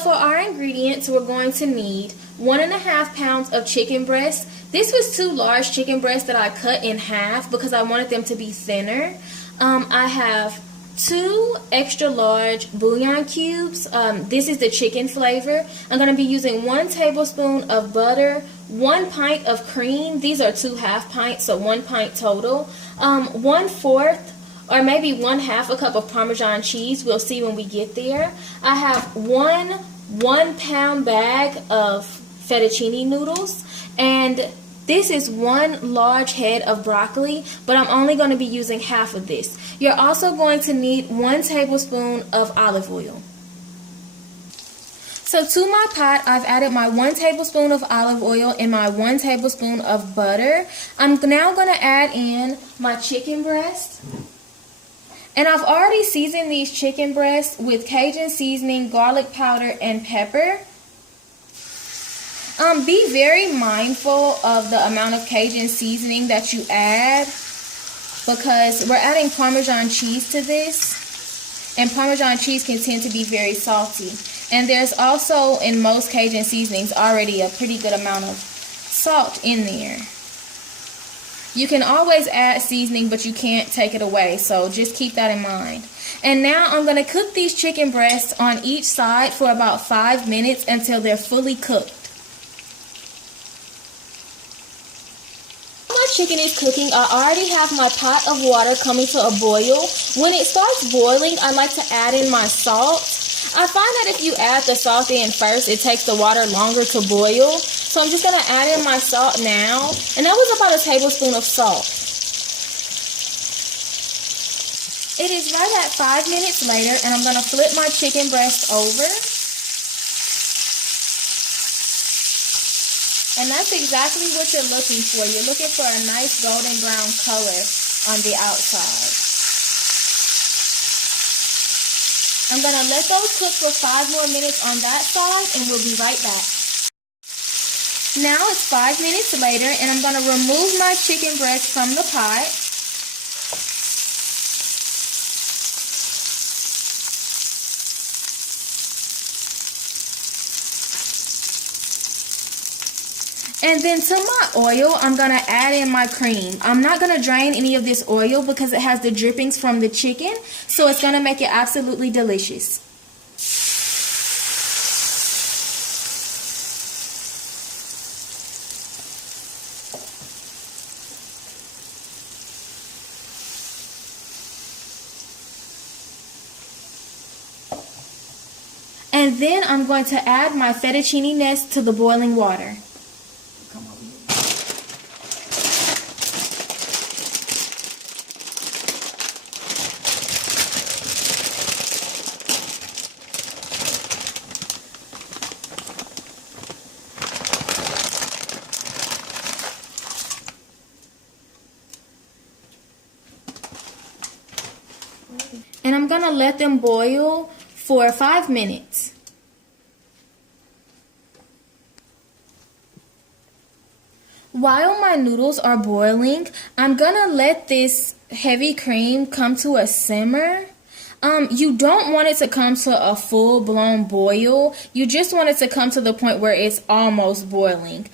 For our ingredients, we're going to need 1.5 pounds of chicken breast. This was 2 large chicken breasts that I cut in half because I wanted them to be thinner. I have 2 extra large bouillon cubes. This is the chicken flavor. I'm going to be using 1 tablespoon of butter, 1 pint of cream. These are 2 half pints, so 1 pint total. 1/4 or maybe 1/2 a cup of Parmesan cheese. We'll see when we get there. I have 1 pound bag of fettuccine noodles, and this is 1 large head of broccoli, but I'm only going to be using half of this. You're also going to need 1 tablespoon of olive oil. So to my pot, I've added my 1 tablespoon of olive oil and my 1 tablespoon of butter. I'm now going to add in my chicken breast. And I've already seasoned these chicken breasts with Cajun seasoning, garlic powder, and pepper. Be very mindful of the amount of Cajun seasoning that you add because we're adding Parmesan cheese to this, and Parmesan cheese can tend to be very salty. And there's also, in most Cajun seasonings, already a pretty good amount of salt in there. You can always add seasoning, but you can't take it away, so just keep that in mind. And now I'm going to cook these chicken breasts on each side for about 5 minutes until they're fully cooked. My chicken is cooking. I already have my pot of water coming to a boil. When it starts boiling, I like to add in my salt. I find that if you add the salt in first, it takes the water longer to boil. So I'm just going to add in my salt now. And that was about a tablespoon of salt. It is right at 5 minutes later, and I'm going to flip my chicken breast over. And that's exactly what you're looking for. You're looking for a nice golden brown color on the outside. I'm going to let those cook for 5 more minutes on that side, and we'll be right back. Now it's 5 minutes later, and I'm going to remove my chicken breast from the pot. And then to my oil, I'm going to add in my cream. I'm not going to drain any of this oil because it has the drippings from the chicken, so it's going to make it absolutely delicious. And then I'm going to add my fettuccine nest to the boiling water. And I'm going to let them boil for 5 minutes. While my noodles are boiling, I'm going to let this heavy cream come to a simmer. You don't want it to come to a full-blown boil. You just want it to come to the point where it's almost boiling.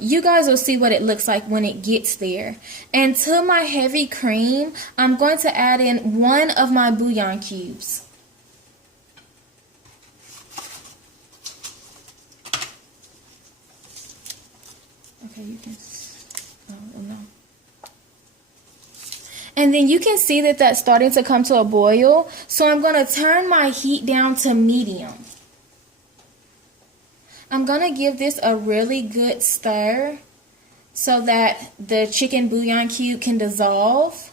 You guys will see what it looks like when it gets there. And to my heavy cream, I'm going to add in 1 of my bouillon cubes. Okay, you can, oh no. And then you can see that that's starting to come to a boil. So I'm going to turn my heat down to medium. I'm going to give this a really good stir so that the chicken bouillon cube can dissolve.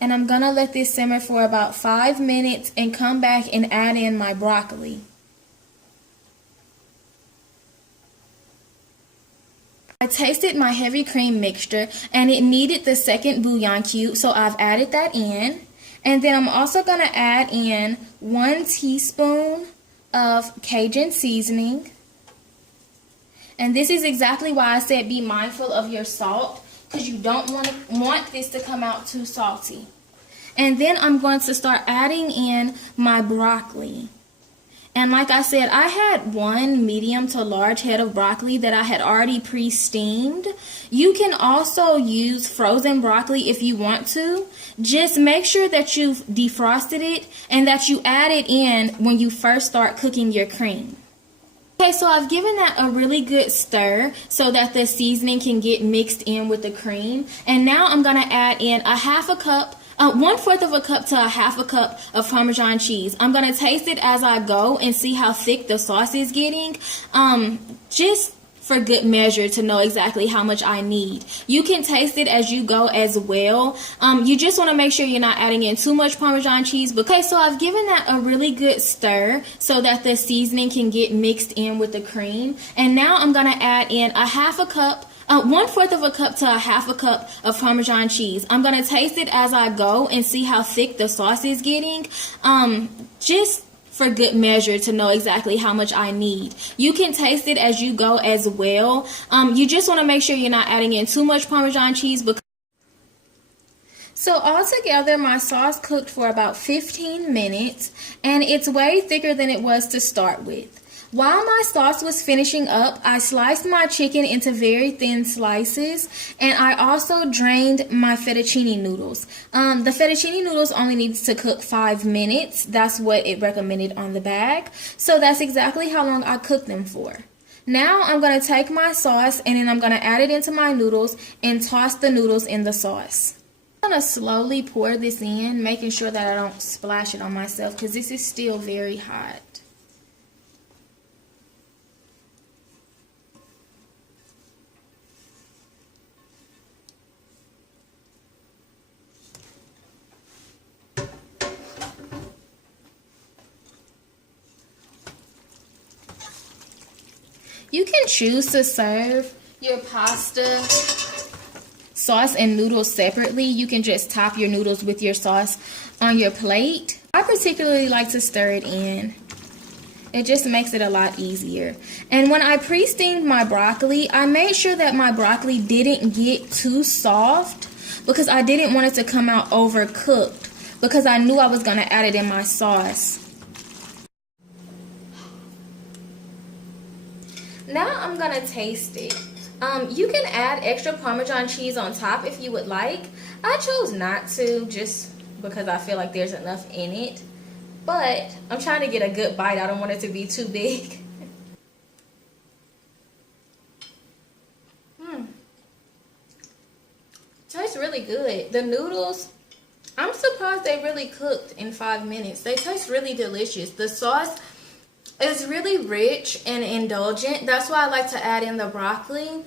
And I'm going to let this simmer for about 5 minutes and come back and add in my broccoli. I tasted my heavy cream mixture and it needed the second bouillon cube, so I've added that in. And then I'm also going to add in 1 teaspoon of Cajun seasoning. And this is exactly why I said be mindful of your salt, because you don't want this to come out too salty. And then I'm going to start adding in my broccoli. And like I said, I had one medium to large head of broccoli that I had already pre-steamed. You can also use frozen broccoli if you want to. Just make sure that you've defrosted it and that you add it in when you first start cooking your cream. Okay, so I've given that a really good stir so that the seasoning can get mixed in with the cream. And now I'm going to add in a half a cup, 1/4 of a cup to a half a cup of Parmesan cheese. I'm going to taste it as I go and see how thick the sauce is getting. Just for good measure to know exactly how much I need. You can taste it as you go as well. You just want to make sure you're not adding in too much Parmesan cheese. Okay, so I've given that a really good stir so that the seasoning can get mixed in with the cream. And now I'm going to add in a half a cup, 1/4 of a cup to a half a cup of Parmesan cheese. I'm going to taste it as I go and see how thick the sauce is getting. Just for good measure to know exactly how much I need. You can taste it as you go as well. You just want to make sure you're not adding in too much Parmesan cheese. So altogether, my sauce cooked for about 15 minutes, and it's way thicker than it was to start with. While my sauce was finishing up, I sliced my chicken into very thin slices, and I also drained my fettuccine noodles. The fettuccine noodles only needs to cook 5 minutes. That's what it recommended on the bag. So that's exactly how long I cooked them for. Now I'm going to take my sauce, and then I'm going to add it into my noodles and toss the noodles in the sauce. I'm going to slowly pour this in, making sure that I don't splash it on myself because this is still very hot. You can choose to serve your pasta sauce and noodles separately. You can just top your noodles with your sauce on your plate. I particularly like to stir it in. It just makes it a lot easier. And when I pre-steamed my broccoli, I made sure that my broccoli didn't get too soft because I didn't want it to come out overcooked because I knew I was going to add it in my sauce. Now I'm going to taste it. You can add extra Parmesan cheese on top if you would like. I chose not to just because I feel like there's enough in it. But I'm trying to get a good bite. I don't want it to be too big. Tastes really good. The noodles, I'm surprised they really cooked in 5 minutes. They taste really delicious. The sauce is really rich and indulgent. That's why I like to add in the broccoli.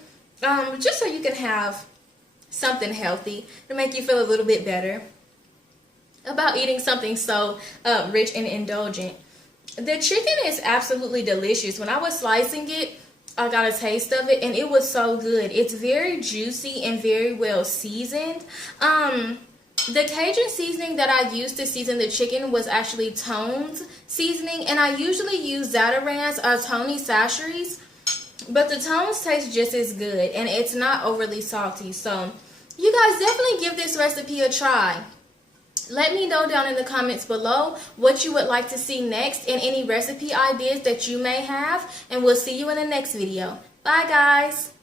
Just so you can have something healthy to make you feel a little bit better about eating something so rich and indulgent. The chicken is absolutely delicious. When I was slicing it, I got a taste of it and it was so good. It's very juicy and very well seasoned. The Cajun seasoning that I used to season the chicken was actually Tone's seasoning, and I usually use Zatarain's or Tony Chachere's, but the Tone's taste just as good and it's not overly salty. So you guys definitely give this recipe a try. Let me know down in the comments below what you would like to see next and any recipe ideas that you may have, and we'll see you in the next video. Bye guys!